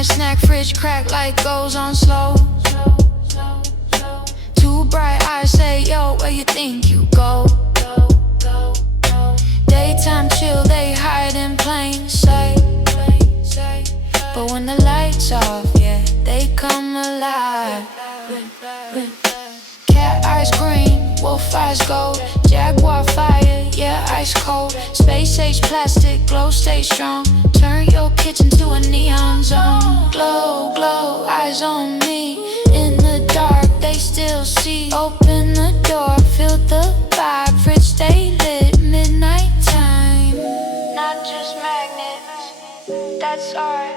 night snack, fridge crack, light goes on slow. Too bright eyes say, yo, where you think you go? Daytime chill, they hide in plain sight. But when the lights off, yeah, they come alive. Cat eyes green, wolf eyes gold, jaguar fire, yeah, ice cold. Space age plastic, glow stay strong. Turn your kitchen to a neon zone. Glow, glow, eyes on me. In the dark, they still see. Open the door, feel the vibe. Fridge stay lit, midnight time. Not just magnets, that's art.